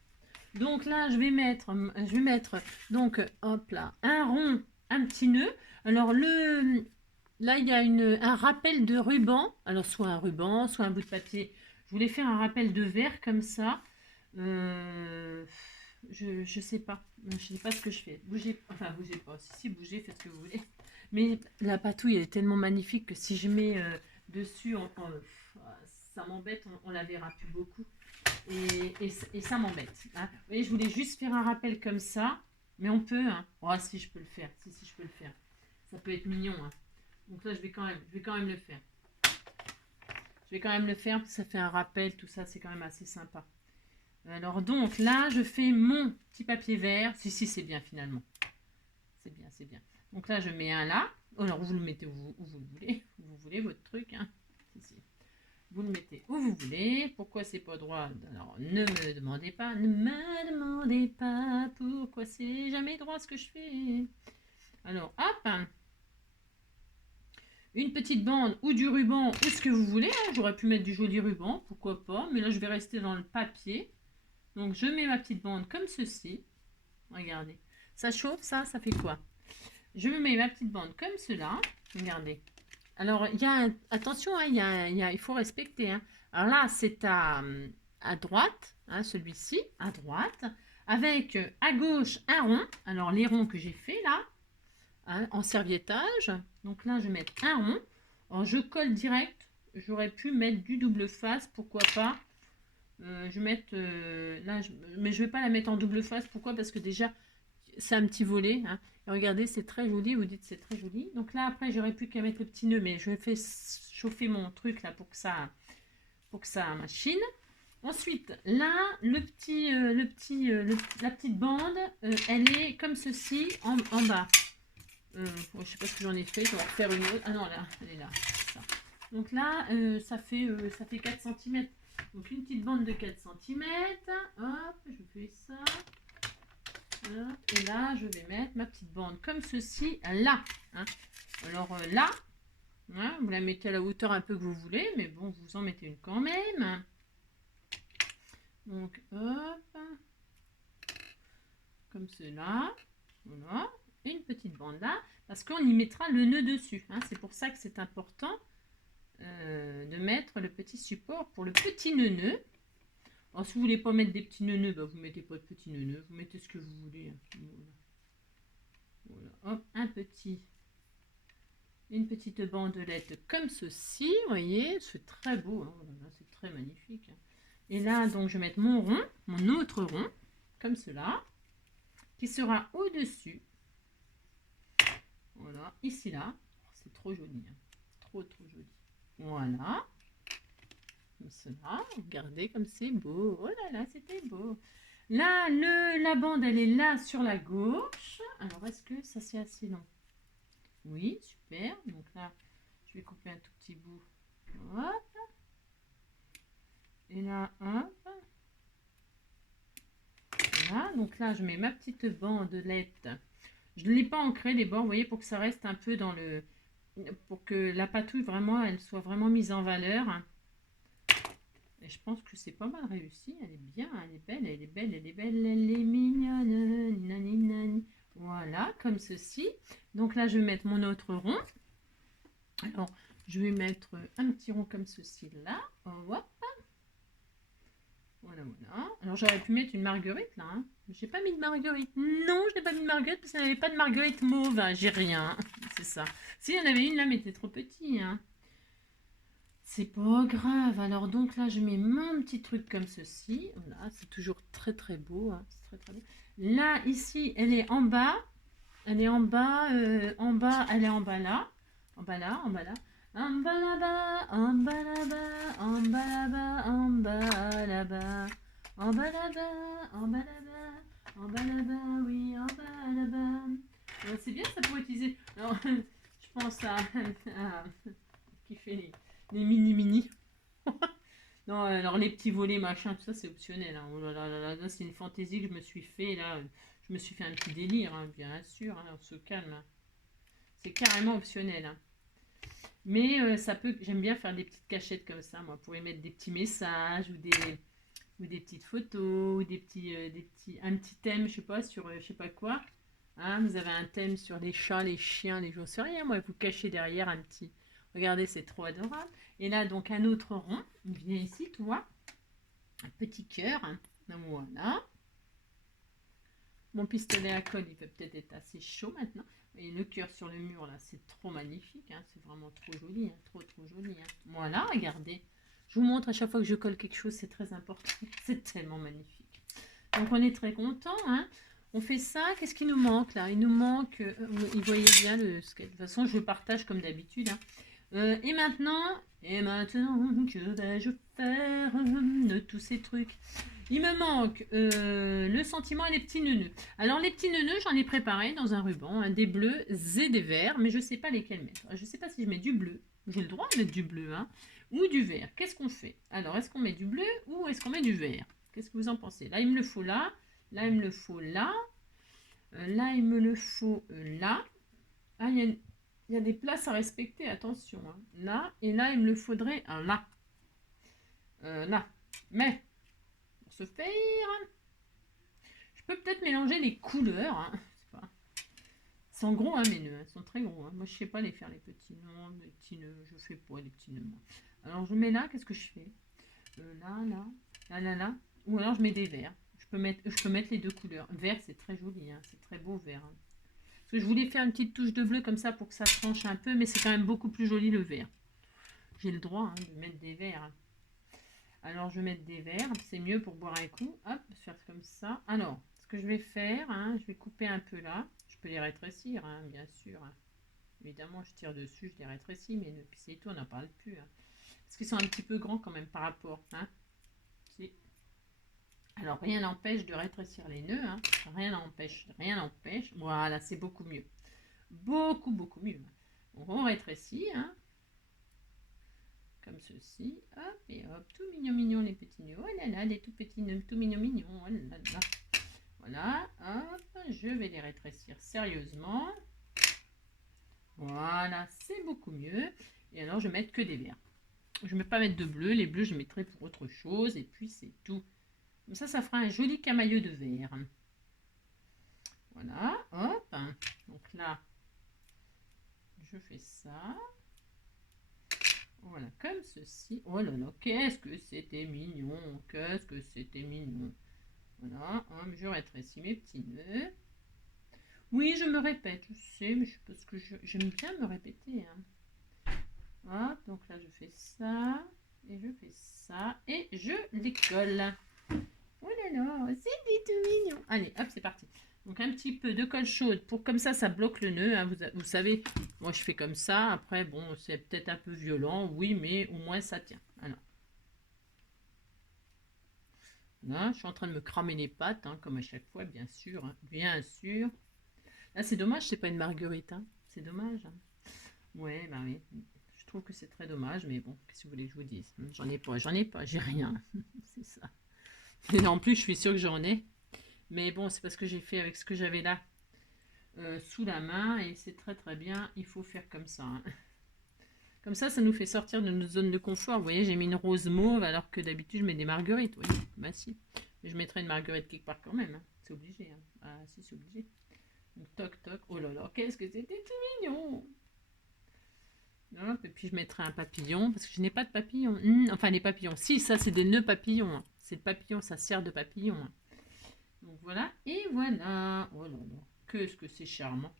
Donc là, je vais mettre donc, hop là, un rond, un petit nœud. Alors là, il y a un rappel de ruban. Alors soit un ruban, soit un bout de papier. Je voulais faire un rappel de verre comme ça. Je sais pas. Je sais pas ce que je fais. Bougez pas. Si, bougez, faites ce que vous voulez. Mais la patouille, elle est tellement magnifique que si je mets dessus, ça m'embête. On la verra plus beaucoup. Et ça m'embête. Hein. Vous voyez, je voulais juste faire un rappel comme ça. Mais on peut. Hein. Oh, si, je peux le faire. Si, je peux le faire. Ça peut être mignon. Hein. Donc là, je vais quand même le faire. Je vais quand même le faire parce que ça fait un rappel. Tout ça, c'est quand même assez sympa. Alors donc là, je fais mon petit papier vert. Si, c'est bien finalement. C'est bien. Donc là, je mets un là. Alors, vous le mettez où vous le voulez. Où vous voulez votre truc. Hein. Ici. Vous le mettez où vous voulez. Pourquoi c'est pas droit? Alors, ne me demandez pas. Ne me demandez pas pourquoi c'est jamais droit ce que je fais. Alors, hop. Une petite bande ou du ruban ou ce que vous voulez. Hein. J'aurais pu mettre du joli ruban. Pourquoi pas. Mais là, je vais rester dans le papier. Donc, je mets ma petite bande comme ceci. Regardez. Ça chauffe, ça fait quoi? Je me mets ma petite bande comme cela. Regardez. Alors, attention, hein, il faut respecter. Hein. Alors là, c'est à droite, hein, celui-ci, à droite, avec à gauche un rond. Alors, les ronds que j'ai fait là, hein, en serviettage. Donc là, je vais mettre un rond. Alors, je colle direct. J'aurais pu mettre du double face, pourquoi pas. Je vais mettre là, mais je ne vais pas la mettre en double face. Pourquoi? Parce que déjà, c'est un petit volet. Hein. Et regardez, c'est très joli. Vous dites c'est très joli. Donc là, après, j'aurais plus qu'à mettre le petit nœud, mais je vais chauffer mon truc là pour que ça machine. Ensuite, là, la petite bande, elle est comme ceci en bas. Bon, je sais pas ce que j'en ai fait. Je vais en refaire une autre. Ah non, là, elle est là. Ça. Donc là, ça fait 4 cm. Donc une petite bande de 4 cm. Hop, je fais ça. Voilà. Et là, je vais mettre ma petite bande comme ceci, là. Hein. Alors là, hein, vous la mettez à la hauteur un peu que vous voulez, mais bon, vous en mettez une quand même. Donc, hop. Comme cela. Voilà. Et une petite bande là, parce qu'on y mettra le nœud dessus. Hein. C'est pour ça que c'est important de mettre le petit support pour le petit nœud. Alors, si vous voulez pas mettre des petits nœuds, bah, vous mettez pas de petits nœuds, vous mettez ce que vous voulez. Voilà. Hop, une petite bandelette comme ceci, vous voyez, c'est très beau, hein. C'est très magnifique. Et là, donc, je vais mettre mon rond, mon autre rond, comme cela, qui sera au-dessus. Voilà, ici, là. C'est trop joli, hein. Trop joli. Voilà. Comme cela, regardez comme c'est beau. Oh là là, c'était beau. Là, la bande, elle est là sur la gauche. Alors, est-ce que ça c'est assez long? Oui, super. Donc là, je vais couper un tout petit bout. Hop. Et là, hop. Voilà. Donc là, je mets ma petite bandelette. Je ne l'ai pas ancrée les bords, vous voyez, pour que ça reste un peu dans le... Pour que la patouille, vraiment, elle soit vraiment mise en valeur. Et je pense que c'est pas mal réussi. Elle est bien, elle est belle, elle est belle, elle est belle, elle est mignonne. Nani, nani. Voilà, comme ceci. Donc là, je vais mettre mon autre rond. Alors, je vais mettre un petit rond comme ceci là. Hop. Voilà, voilà. Alors, j'aurais pu mettre une marguerite là. Hein. J'ai pas mis de marguerite. Non, je n'ai pas mis de marguerite parce qu'il n'y avait pas de marguerite mauve. Hein. J'ai rien. C'est ça. Si, il y en avait une là, mais c'était trop petit. Hein. C'est pas grave. Alors donc là, je mets mon petit truc comme ceci. Voilà, c'est toujours très beau. Hein. C'est très beau. Là, ici, elle est en bas. Elle est en bas. En bas, elle est en bas là. En bas là, en bas là. En bas là-bas, en bas là-bas, en bas là-bas, en bas là-bas. En bas là-bas, en bas là-bas, en bas là-bas, oui, en bas là-bas. C'est bien, ça pour utiliser. Alors, je pense à qui fait les mini. Non, alors les petits volets, machin, tout ça, c'est optionnel. Hein. Oh là là, là c'est une fantaisie que je me suis fait. Là, je me suis fait un petit délire, hein, bien sûr. Hein, on se calme. Hein. C'est carrément optionnel. Hein. Mais ça peut. J'aime bien faire des petites cachettes comme ça, moi, pour y mettre des petits messages ou des petites photos, ou un petit thème, je sais pas, sur je sais pas quoi. Hein, vous avez un thème sur les chats, les chiens, les j'en sais rien. Moi, vous cachez derrière un petit. Regardez, c'est trop adorable. Et là, donc, un autre rond. Il vient ici, tu vois. Un petit cœur. Voilà. Mon pistolet à colle, il peut peut-être être assez chaud maintenant. Et le cœur sur le mur, là, c'est trop magnifique. Hein. C'est vraiment trop joli. Hein. Trop joli. Hein. Voilà, regardez. Je vous montre à chaque fois que je colle quelque chose. C'est très important. C'est tellement magnifique. Donc, on est très content. Hein. On fait ça. Qu'est-ce qui nous manque, là? Il nous manque... vous voyez bien le skate. De toute façon, je le partage comme d'habitude. Hein. Et maintenant, que vais-je faire de tous ces trucs? Il me manque le sentiment et les petits neuneux. Alors les petits neuneux, j'en ai préparé dans un ruban, hein, des bleus et des verts, mais je ne sais pas lesquels mettre. Je ne sais pas si je mets du bleu, j'ai le droit de mettre du bleu, hein, ou du vert. Qu'est-ce qu'on fait? Alors, est-ce qu'on met du bleu ou est-ce qu'on met du vert? Qu'est-ce que vous en pensez? Là, il me le faut là, là, il me le faut là, là, il me le faut là. Ah, il y a des places à respecter, attention. Hein. Là, et là, il me le faudrait un là. Là. Mais, pour ce faire, je peux peut-être mélanger les couleurs. Hein. Ils sont gros, hein, mes nœuds. Ils sont très gros. Hein. Moi, je ne sais pas les faire, les petits. Non, les petits nœuds. Je ne fais pas les petits nœuds, moi. Alors, je mets là. Qu'est-ce que je fais? Là, là, là, là, là. Ou alors, je mets des verts. Je peux mettre les deux couleurs. Vert, c'est très joli. Hein. C'est très beau, vert. Hein. Parce que je voulais faire une petite touche de bleu comme ça pour que ça tranche un peu. Mais c'est quand même beaucoup plus joli, le vert. J'ai le droit hein, de mettre des verts. Hein. Alors, je vais mettre des verres. C'est mieux pour boire un coup. Hop, faire comme ça. Alors, ce que je vais faire, hein, je vais couper un peu là. Je peux les rétrécir, hein, bien sûr. Hein. Évidemment, je tire dessus, je les rétrécis. Mais puis c'est tout, on n'en parle plus. Hein. Parce qu'ils sont un petit peu grands quand même par rapport. Hein. Alors, rien n'empêche de rétrécir les nœuds. Hein. Rien n'empêche, rien n'empêche. Voilà, c'est beaucoup mieux. Beaucoup, beaucoup mieux. Donc, on rétrécit, hein. Comme ceci, hop et hop, tout mignon mignon les petits nœuds, oh là là, les tout petits nœuds, tout mignon mignon, oh là là. Voilà, hop, je vais les rétrécir sérieusement. Voilà, c'est beaucoup mieux. Et alors je vais mettre que des verts. Je ne vais pas mettre de bleu, les bleus je mettrai pour autre chose et puis c'est tout. Comme ça fera un joli camailleux de vert. Voilà, hop, donc là, je fais ça. Voilà, comme ceci. Oh là là, qu'est-ce que c'était mignon. Qu'est-ce que c'était mignon. Voilà, je rétrécis mes petits nœuds. Oui, je me répète, je sais, mais parce que j'aime bien me répéter. Hein. Hop, donc là, je fais ça, et je fais ça, et je les colle. Oh là là, c'est tout mignon. Allez, hop, c'est parti. Donc un petit peu de colle chaude pour comme ça bloque le nœud. Hein. Vous savez, moi je fais comme ça. Après, bon, c'est peut-être un peu violent, oui, mais au moins ça tient. Alors. Là, je suis en train de me cramer les pattes, hein, comme à chaque fois, bien sûr. Hein, bien sûr. Là, c'est dommage, c'est pas une marguerite. Hein. C'est dommage. Hein. Ouais, bah oui. Je trouve que c'est très dommage, mais bon, qu'est-ce que vous voulez que je vous dise? J'en ai pas, j'ai rien. C'est ça. Et en plus, je suis sûre que j'en ai. Mais bon, c'est parce que j'ai fait avec ce que j'avais là sous la main et c'est très très bien. Il faut faire comme ça. Hein. Comme ça nous fait sortir de notre zone de confort. Vous voyez, j'ai mis une rose mauve alors que d'habitude je mets des marguerites. Vous voyez, bah si. Mais je mettrai une marguerite quelque part quand même. Hein. C'est obligé. Hein. Ah si, c'est obligé. Donc toc toc. Oh là là, qu'est-ce que c'était tout mignon. Hop, et puis je mettrai un papillon parce que je n'ai pas de papillon. Enfin, les papillons. Si, ça c'est des nœuds papillons. Hein. C'est le papillon, ça sert de papillon. Hein. Donc voilà, et voilà. Oh là là, qu'est-ce que c'est charmant.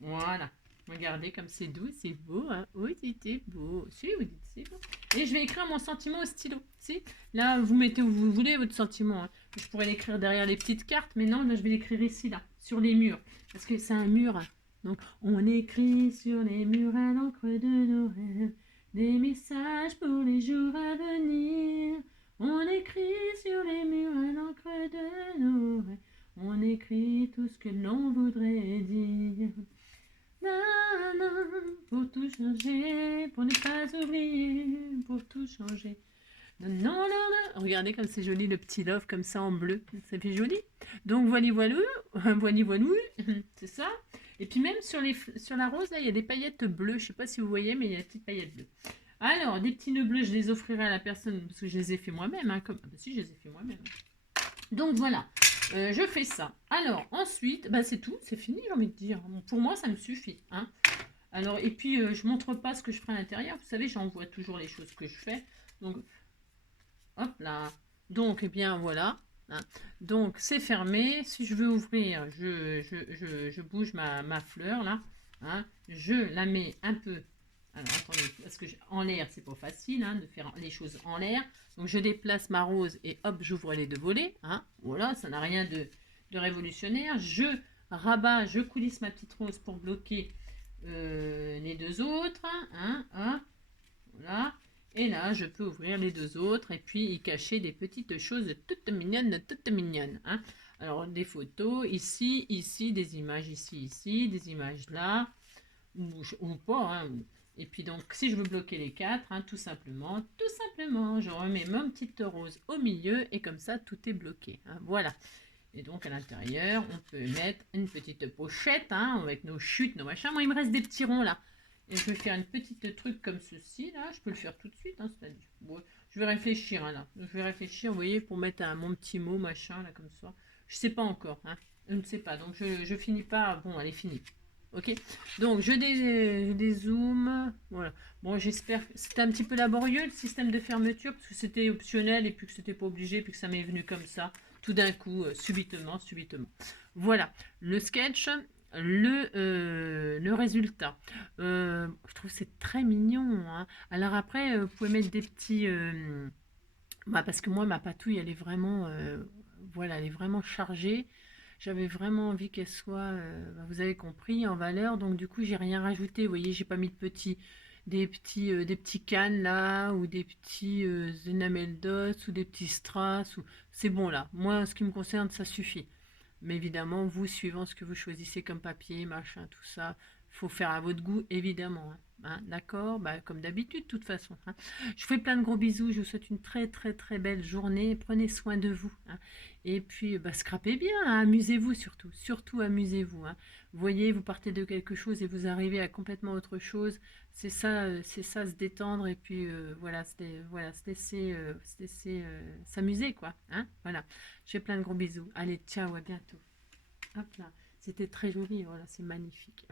Voilà. Regardez comme c'est doux, c'est beau. Hein. Oui, c'était beau. Si, vous dites c'est beau. Et je vais écrire mon sentiment au stylo. Si, là, vous mettez où vous voulez votre sentiment. Hein. Je pourrais l'écrire derrière les petites cartes, mais non, là, je vais l'écrire ici, là, sur les murs. Parce que c'est un mur. Hein. Donc, on écrit sur les murs à l'encre de nos rêves des messages pour les jours à venir. On écrit sur les murs à l'encre de nos rêves. On écrit tout ce que l'on voudrait dire. Pour tout changer, pour ne pas oublier, pour tout changer. Non. Regardez comme c'est joli le petit love comme ça en bleu. Ça fait joli. Donc voilà, c'est ça. Et puis même sur la rose, là, il y a des paillettes bleues. Je sais pas si vous voyez, mais il y a des petites paillettes bleues. Alors, des petits nœuds bleus, je les offrirai à la personne parce que je les ai fait moi-même. Hein, si, je les ai fait moi-même. Donc voilà, je fais ça. Alors ensuite, bah, c'est tout, c'est fini, j'ai envie de dire. Bon, pour moi, ça me suffit. Hein. Alors, et puis, je montre pas ce que je ferai à l'intérieur. Vous savez, j'envoie toujours les choses que je fais. Donc, hop là. Donc, eh bien, voilà. Hein. Donc, c'est fermé. Si je veux ouvrir, je bouge ma fleur, là. Hein. Je la mets un peu... Alors, attendez, parce que en l'air, c'est pas facile hein, de faire les choses en l'air. Donc, je déplace ma rose et hop, j'ouvre les deux volets. Hein. Voilà, ça n'a rien de révolutionnaire. Je rabats, je coulisse ma petite rose pour bloquer les deux autres. Hein, voilà. Et là, je peux ouvrir les deux autres et puis y cacher des petites choses toutes mignonnes, toutes mignonnes. Hein. Alors, des photos, ici, ici, des images ici, des images là, ou pas. Hein. Et puis donc, si je veux bloquer les quatre, hein, tout simplement, je remets mon petite rose au milieu et comme ça, tout est bloqué. Hein. Voilà. Et donc, à l'intérieur, on peut mettre une petite pochette hein, avec nos chutes, nos machins. Moi, il me reste des petits ronds là. Et je vais faire une petite truc comme ceci, là. Je peux le faire tout de suite, hein, c'est-à-dire. Bon, je vais réfléchir, hein, là. Je vais réfléchir, vous voyez, pour mettre mon petit mot, machin, là, comme ça. Je sais pas encore, hein. Je ne sais pas. Donc, je finis pas. Bon, elle est finie. Ok. Donc, je dézoome. Voilà. Bon, j'espère que c'était un petit peu laborieux, le système de fermeture, parce que c'était optionnel et puis que c'était pas obligé, puis que ça m'est venu comme ça, tout d'un coup, subitement. Voilà. Le sketch le résultat. Je trouve que c'est très mignon. Hein. Alors après, vous pouvez mettre des petits... parce que moi, ma patouille, elle est vraiment... voilà, elle est vraiment chargée. J'avais vraiment envie qu'elle soit, vous avez compris, en valeur. Donc du coup, j'ai rien rajouté. Vous voyez, j'ai pas mis de des petits cannes là, ou des petits enamel d'os, ou des petits strass. C'est bon là. Moi, en ce qui me concerne, ça suffit. Mais évidemment, vous, suivant ce que vous choisissez comme papier, machin, tout ça, faut faire à votre goût, évidemment. Hein. Hein, d'accord, comme d'habitude, de toute façon. Hein. Je vous fais plein de gros bisous. Je vous souhaite une très, très, très belle journée. Prenez soin de vous. Hein. Et puis, scrapez bien. Hein. Amusez-vous surtout. Surtout, amusez-vous. Hein. Vous voyez, vous partez de quelque chose et vous arrivez à complètement autre chose. C'est ça, se détendre et puis voilà, se laisser s'amuser, quoi. Hein. Voilà. Je fais plein de gros bisous. Allez, ciao, à bientôt. Hop là, c'était très joli, voilà, c'est magnifique.